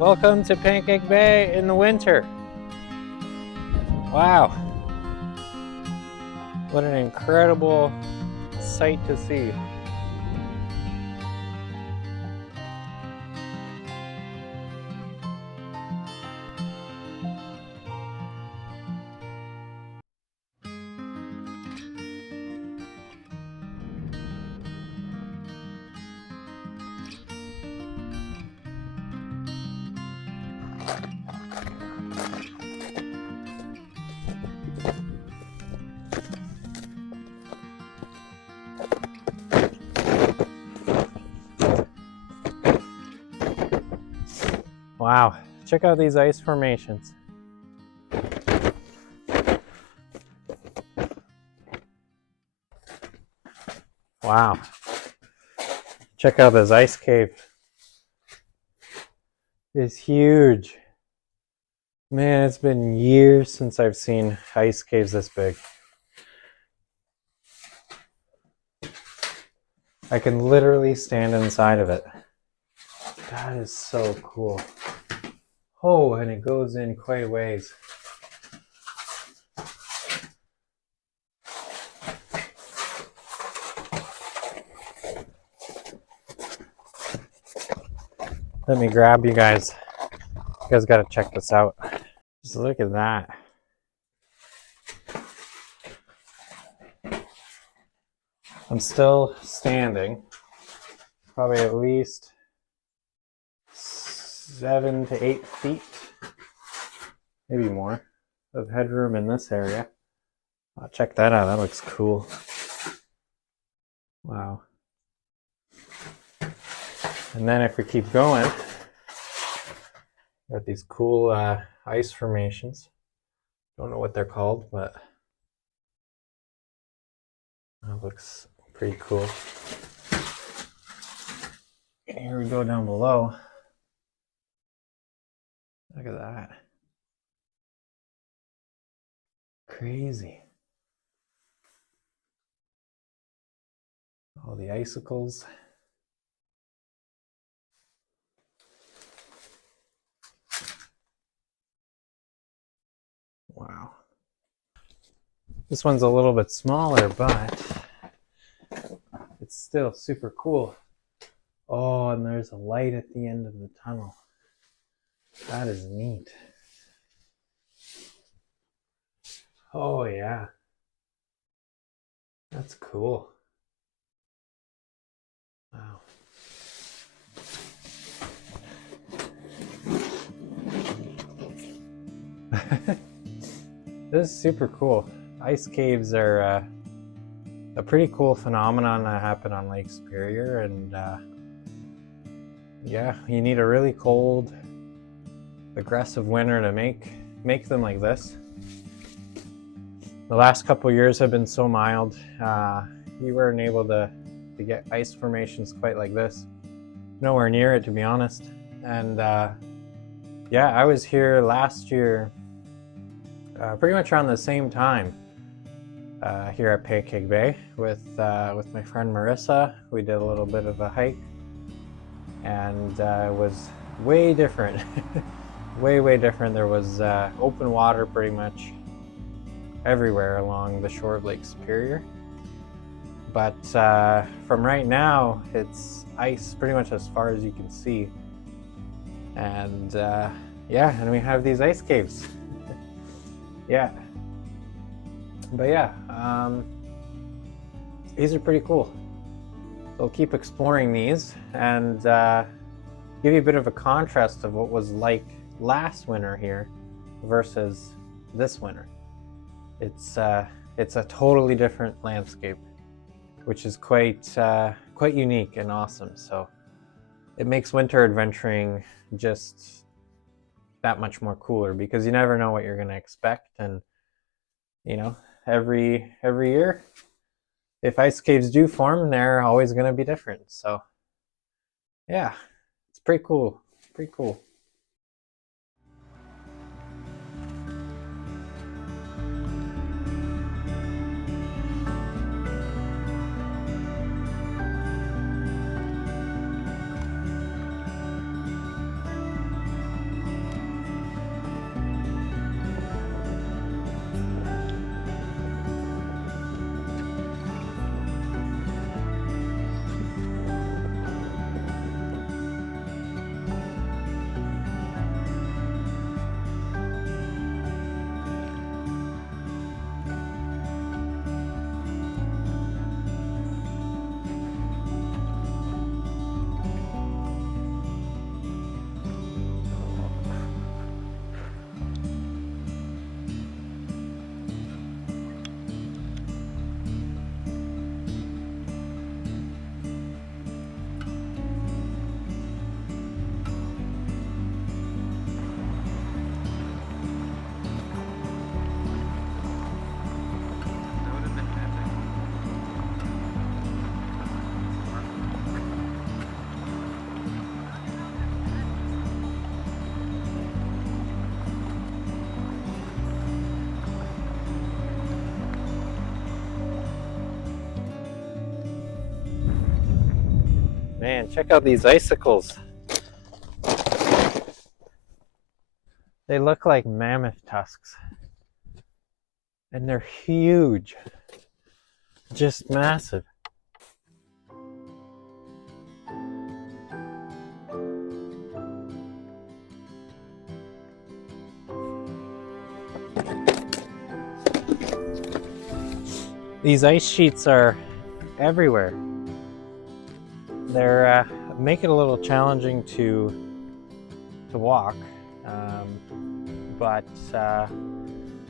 Welcome to Pancake Bay in the winter. Wow. What an incredible sight to see. Wow, check out these ice formations. Wow. Check out this ice cave. It's huge. Man, it's been years since I've seen ice caves this big. I can literally stand inside of it. That is so cool. Oh, and it goes in quite a ways. Let me grab you guys. You guys gotta check this out. Just look at that. I'm still standing. Probably at least 7 to 8 feet, maybe more, of headroom in this area. Check that out. That looks cool. Wow. And then if we keep going, got these cool ice formations. Don't know what they're called, but that looks pretty cool. And here we go down below. Look at that. Crazy. All the icicles. Wow. This one's a little bit smaller, but it's still super cool. Oh, and there's a light at the end of the tunnel. That is neat. Oh yeah. That's cool. Wow. This is super cool. Ice caves are a pretty cool phenomenon that happen on Lake Superior, and yeah, you need a really cold, aggressive winter to make them like this. The last couple years have been so mild. We weren't able to get ice formations quite like this. Nowhere near it, to be honest. And yeah, I was here last year, pretty much around the same time, here at Pancake Bay with my friend Marissa. We did a little bit of a hike, and it was way different. way different. There was open water pretty much everywhere along the shore of Lake Superior. But from right now, it's ice pretty much as far as you can see. And yeah, and we have these ice caves. Yeah. But yeah, these are pretty cool. So we'll keep exploring these and give you a bit of a contrast of what was like last winter here versus this winter. It's a totally different landscape, which is quite unique and awesome. So it makes winter adventuring just that much more cooler, because you never know what you're going to expect. And you know, every year, if ice caves do form, they're always going to be different. So yeah, it's pretty cool. Pretty cool. Man, check out these icicles. They look like mammoth tusks. And they're huge. Just massive. These ice sheets are everywhere. They're make it a little challenging to walk, but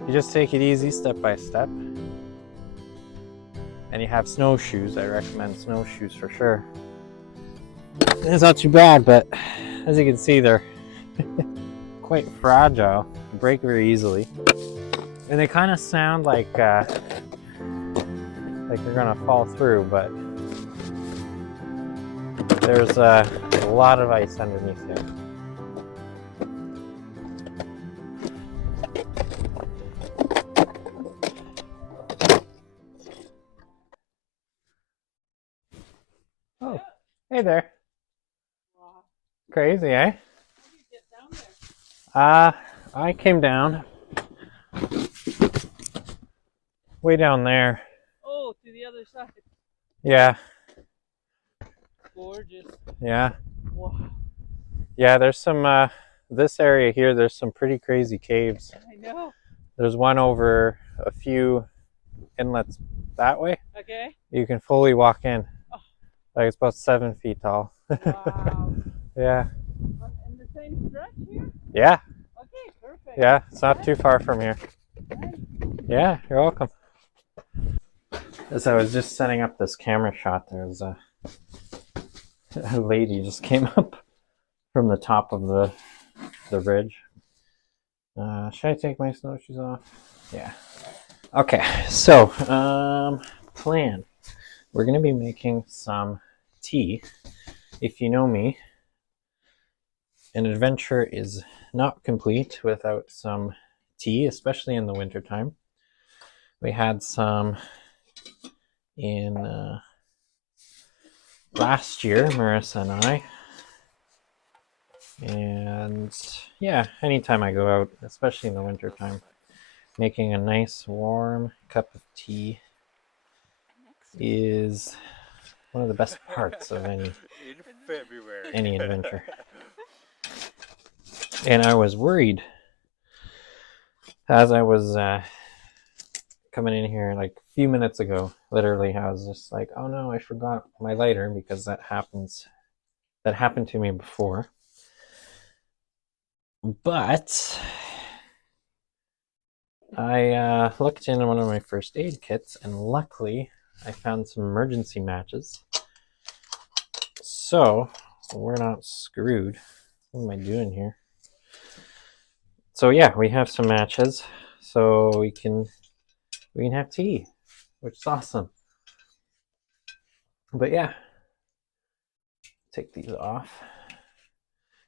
you just take it easy step by step. And you have snowshoes. I recommend snowshoes for sure. It's not too bad, but as you can see, they're quite fragile, break very easily, and they kind of sound like they're gonna fall through, but there's a lot of ice underneath here. Oh, hey there. Wow. Crazy, eh? How did you get down there? I came down way down there. Oh, to the other side. Yeah. Gorgeous. Yeah. Wow. Yeah, there's some, this area here, there's some pretty crazy caves. I know. There's one over a few inlets that way. Okay. You can fully walk in. Oh. Like it's about 7 feet tall. Wow. Yeah. In the same stretch here? Yeah. Okay, perfect. Yeah, it's not too far from here. Nice. Yeah, you're welcome. As I was just setting up this camera shot, there's a lady just came up from the top of the ridge. Should I take my snowshoes off? Yeah. Okay, so plan. We're gonna be making some tea. If you know me, an adventure is not complete without some tea, especially in the wintertime. We had some in last year, Marissa and I. And yeah, anytime I go out, especially in the wintertime, making a nice warm cup of tea is one of the best parts of any adventure. And I was worried as I was coming in here like a few minutes ago. Literally, I was just like, oh no, I forgot my lighter, because that happened to me before. But I looked in one of my first aid kits, and luckily I found some emergency matches. So we're not screwed. What am I doing here? So yeah, we have some matches, so we can have tea, which is awesome. But yeah, take these off.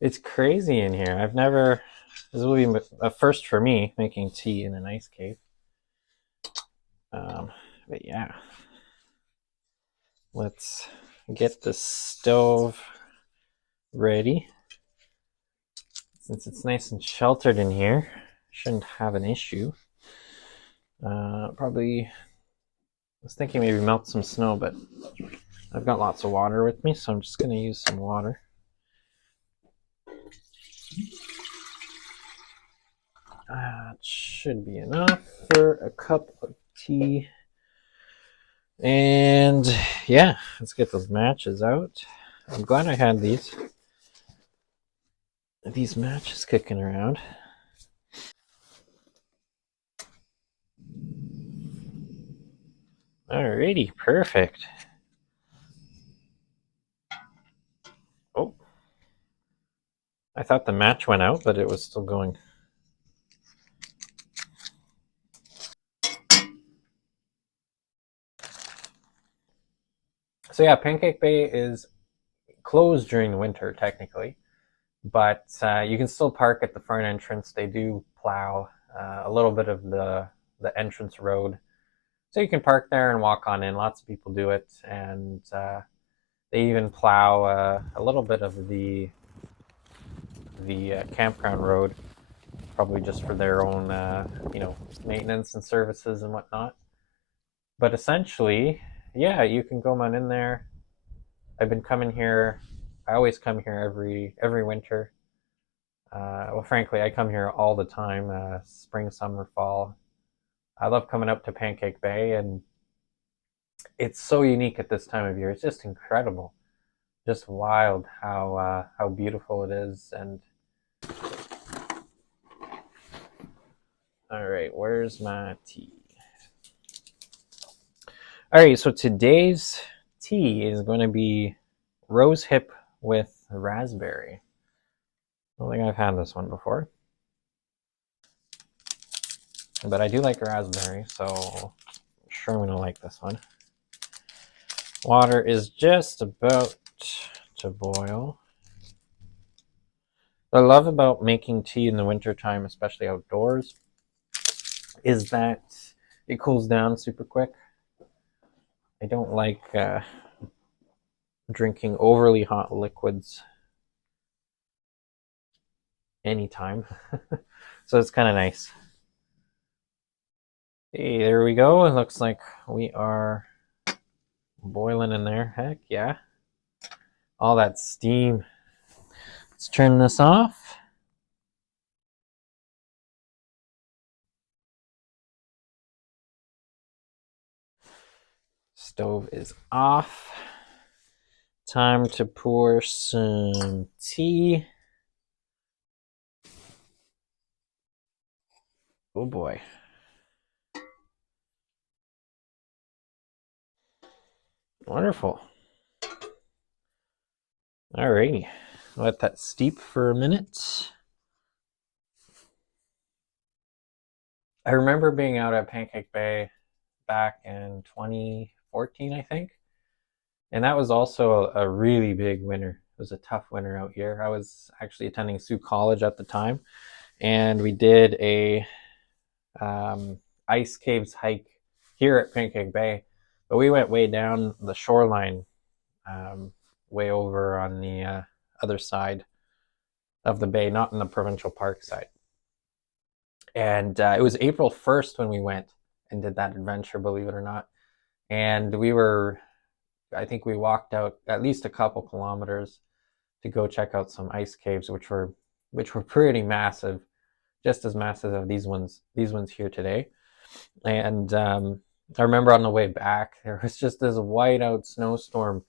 It's crazy in here. This will be a first for me, making tea in an ice cave. But yeah, let's get the stove ready. Since it's nice and sheltered in here, shouldn't have an issue. Probably, I was thinking maybe melt some snow, but I've got lots of water with me, so I'm just going to use some water. It should be enough for a cup of tea. And yeah, let's get those matches out. I'm glad I had these matches kicking around. Alrighty, perfect. Oh, I thought the match went out, but it was still going. So yeah, Pancake Bay is closed during the winter technically, but you can still park at the front entrance. They do plow a little bit of the entrance road, so you can park there and walk on in. Lots of people do it, and They even plow a little bit of the campground road, probably just for their own maintenance and services and whatnot. But essentially, yeah, you can go on in there. I've been coming here. I always come here every winter. Well, frankly, I come here all the time, spring, summer, fall. I love coming up to Pancake Bay, and it's so unique at this time of year. It's just incredible, just wild how beautiful it is. And all right, where's my tea? All right, so today's tea is going to be rose hip with raspberry. I don't think I've had this one before, but I do like raspberry, so I'm sure I'm going to like this one. Water is just about to boil. What I love about making tea in the wintertime, especially outdoors, is that it cools down super quick. I don't like drinking overly hot liquids anytime. So it's kind of nice. Hey, there we go. It looks like we are boiling in there. Heck yeah. All that steam. Let's turn this off. Stove is off. Time to pour some tea. Oh boy. Wonderful. Alrighty. Let that steep for a minute. I remember being out at Pancake Bay back in 2014, I think. And that was also a really big winter. It was a tough winter out here. I was actually attending Sioux College at the time, and we did a ice caves hike here at Pancake Bay, but we went way down the shoreline, way over on the other side of the bay, not in the provincial park side. And it was April 1st when we went and did that adventure, believe it or not. And I think we walked out at least a couple kilometers to go check out some ice caves, which were pretty massive, just as massive as these ones here today. And I remember on the way back, there was just this whiteout snowstorm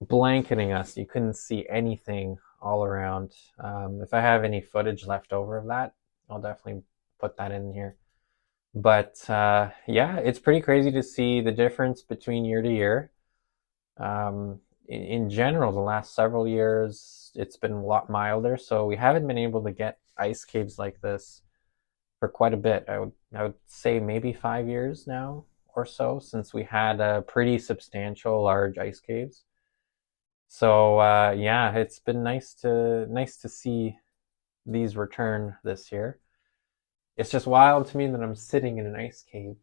blanketing us. You couldn't see anything all around. If I have any footage left over of that, I'll definitely put that in here. But yeah, it's pretty crazy to see the difference between year to year. In general, the last several years, it's been a lot milder, so we haven't been able to get ice caves like this for quite a bit. I would say maybe 5 years now or so since we had a pretty substantial large ice caves. So yeah, it's been nice to see these return this year. It's just wild to me that I'm sitting in an ice cave,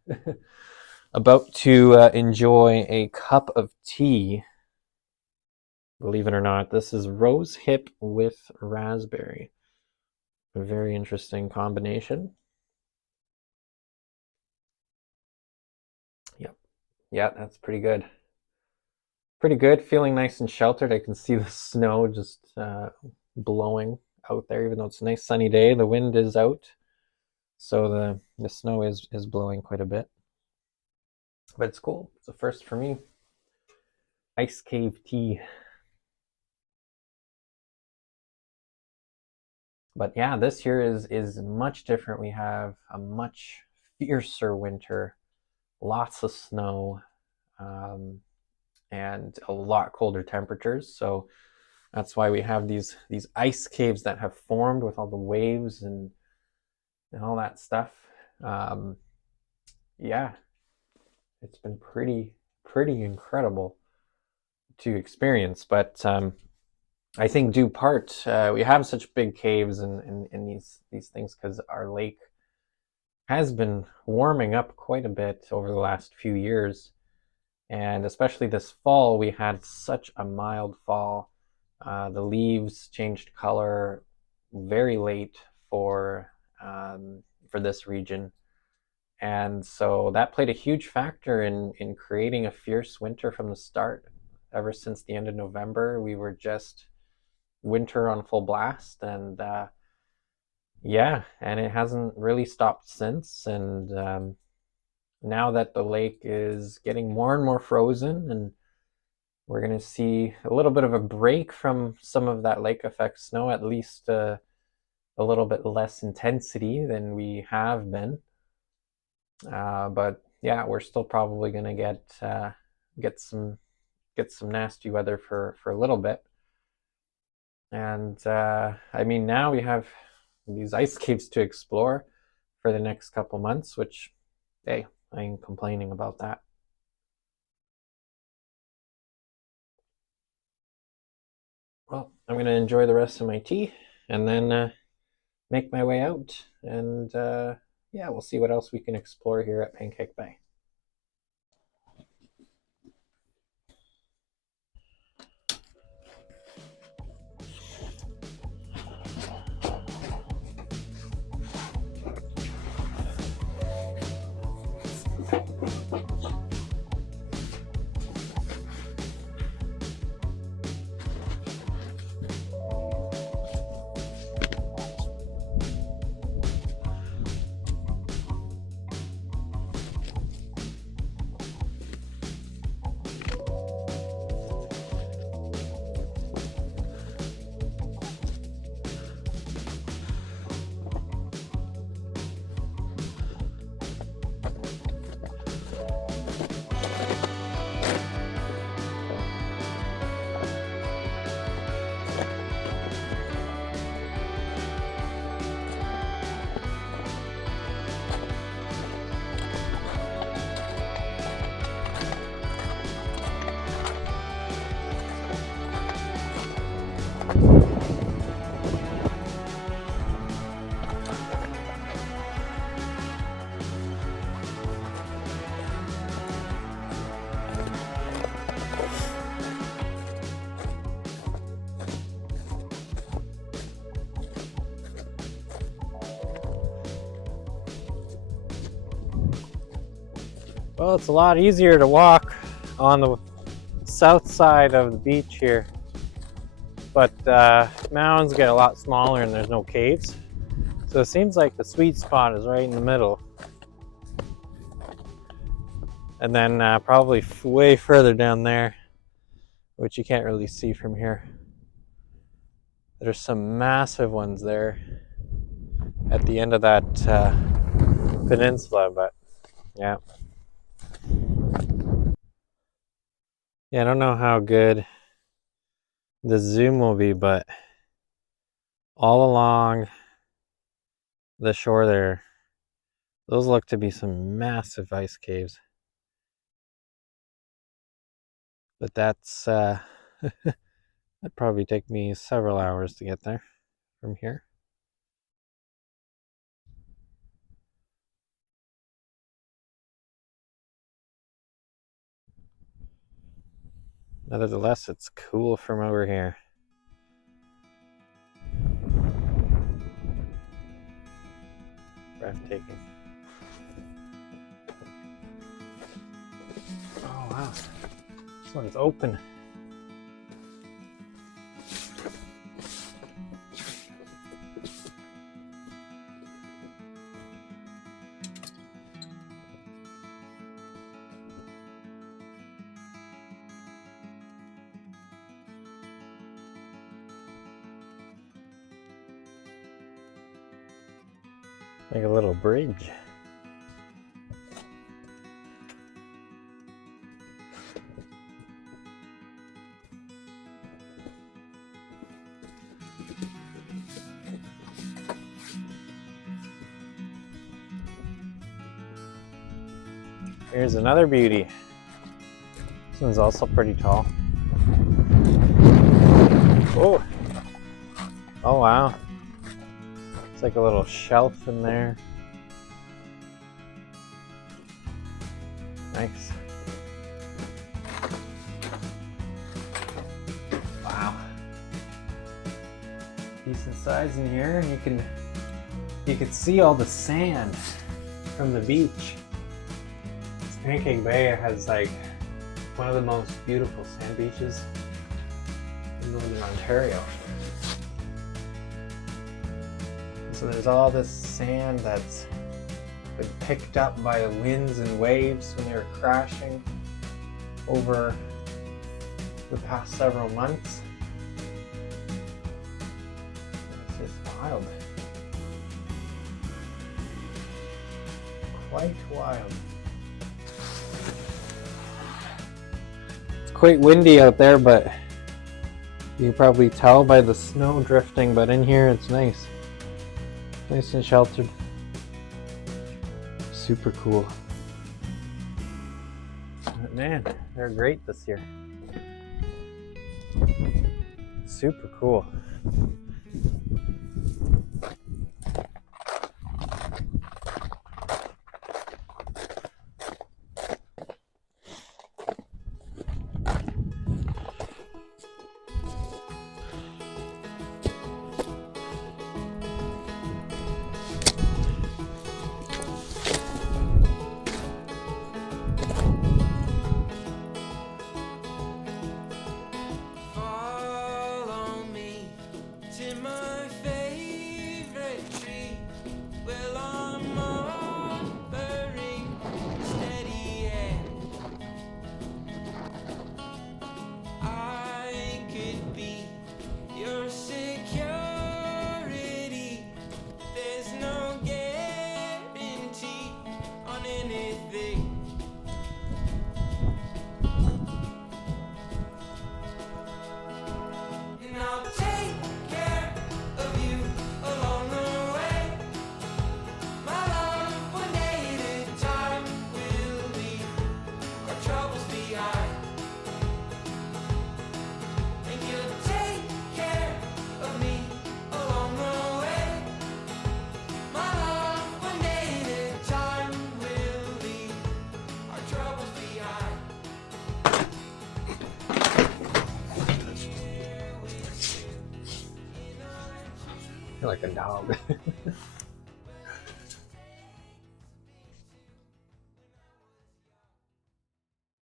about to enjoy a cup of tea. Believe it or not, this is rose hip with raspberry. A very interesting combination. Yep. Yeah, that's pretty good. Pretty good. Feeling nice and sheltered. I can see the snow just blowing out there, even though it's a nice sunny day. The wind is out, so the snow is blowing quite a bit. But it's cool. It's a first for me. Ice cave tea. But yeah, this year is much different. We have a much fiercer winter, lots of snow, and a lot colder temperatures. So that's why we have these ice caves that have formed with all the waves and all that stuff. Um, yeah, it's been pretty incredible to experience. But I think due part we have such big caves and these things because our lake has been warming up quite a bit over the last few years, And especially this fall, we had such a mild fall. The leaves changed color very late for this region, and so that played a huge factor in creating a fierce winter from the start. Ever since the end of November, we were just winter on full blast, and yeah, and it hasn't really stopped since. And now that the lake is getting more and more frozen, and we're going to see a little bit of a break from some of that lake effect snow, at least a little bit less intensity than we have been. But yeah, we're still probably going to get some nasty weather for a little bit. And I mean, now we have these ice caves to explore for the next couple months, which, hey, I ain't complaining about that. Well, I'm going to enjoy the rest of my tea and then make my way out. And yeah, we'll see what else we can explore here at Pancake Bay. Well, it's a lot easier to walk on the south side of the beach here, but mountains get a lot smaller and there's no caves. So it seems like the sweet spot is right in the middle. And then probably way further down there, which you can't really see from here. There's some massive ones there at the end of that peninsula, but yeah. Yeah, I don't know how good the zoom will be, but all along the shore there, those look to be some massive ice caves. But that's that'd probably take me several hours to get there from here. Nevertheless, it's cool from over here. Breathtaking. Oh wow, this one's open. Like a little bridge. Here's another beauty. This one's also pretty tall. Oh! Oh wow. It's like a little shelf in there. Nice. decent size in here, and you can see all the sand from the beach. This Pancake Bay has like one of the most beautiful sand beaches in northern Ontario. So there's all this sand that's been picked up by the winds and waves when they were crashing over the past several months. It's just wild. Quite wild. It's quite windy out there, but you can probably tell by the snow drifting, but in here it's nice. Nice and sheltered. Super cool. But man, they're great this year. Super cool. You're like a dog.